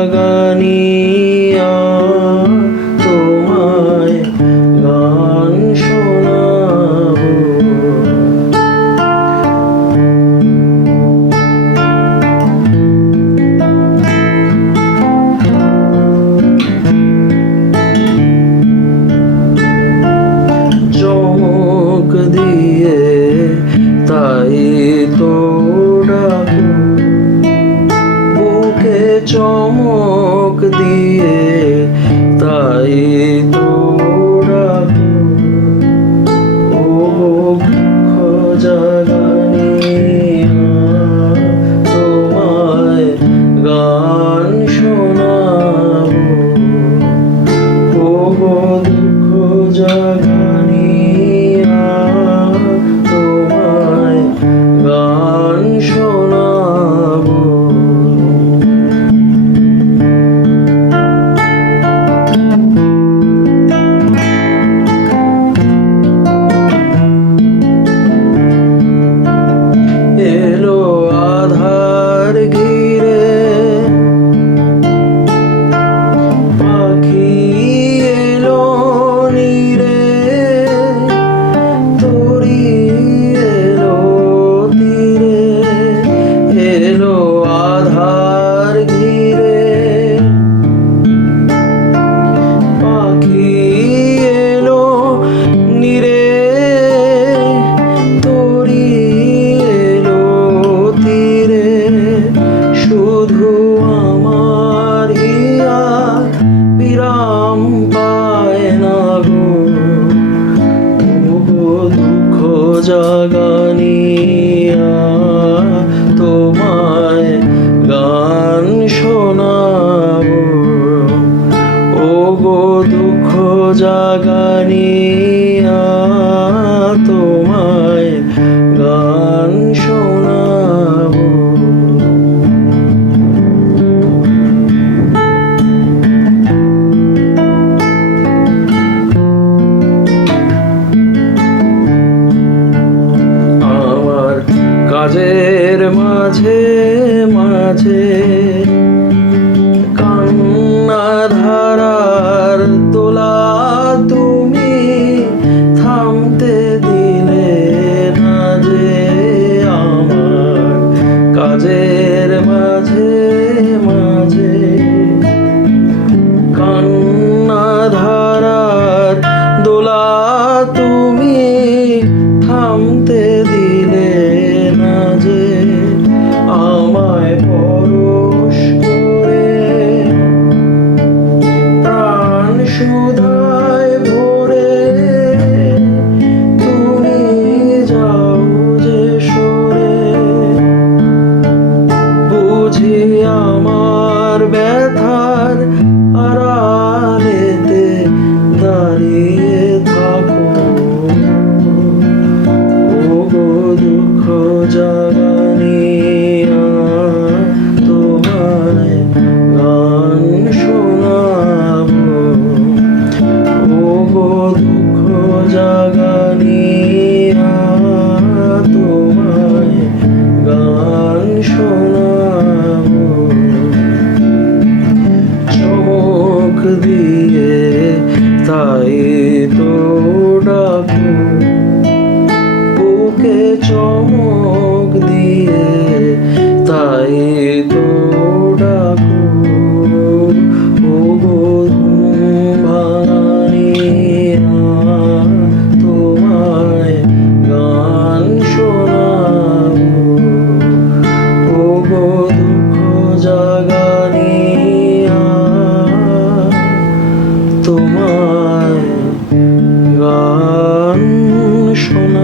জাগানিয়া তোমায় গান শোনাবো। চমক দিয়ে তাই তো ডাকো, বুকে চমক দিয়ে তাই তো ডাকো, ও খোঁজাগানিয়া তোমায় গান শোনাবো। ও দুঃখ জাগানিয়া তোমায় গান শোনাবো। এলো আধার ঘিরে পাখি এলো নীরে, তরি এলো তীরে। এলো আধার ঘিরে পাখি এলো নীরে, তরি এলো তীরে। শুধু আমার হিয়া বিরাম পায় না গো, ও দুঃখ জাগানিয়া তোমায় গান শোনাবো। ও গো দুঃখ জাগানিয়া তোমায় গান শোনাবো। আমার কাজের মাঝে মাঝে কান্না ধারার তোলা তুমি থামতে দিলে না যে। আমার কাজের মাঝে মাঝে কান্না ধারার দোলা তুমি থামতে দিলে না যে। আমায় পরশ করে প্রাণ সুধায় ভরে তুমি যাও যে সরে। বুঝি আমার ব্যথার আড়ালেতে দাঁড়িয়ে থাকো, ও গো দুঃখ জাগানিয়া তোমায় গান শোনাবো। ও গো দুঃখ জাগানিয়া তোমায় গান শোনাবো। চমক দিয়ে তাই তো ডাকো, বুকে চমক দিয়ে তাই তো ডাকো, ও গো ঘুম ভাঙানিয়া তোমায় শোনা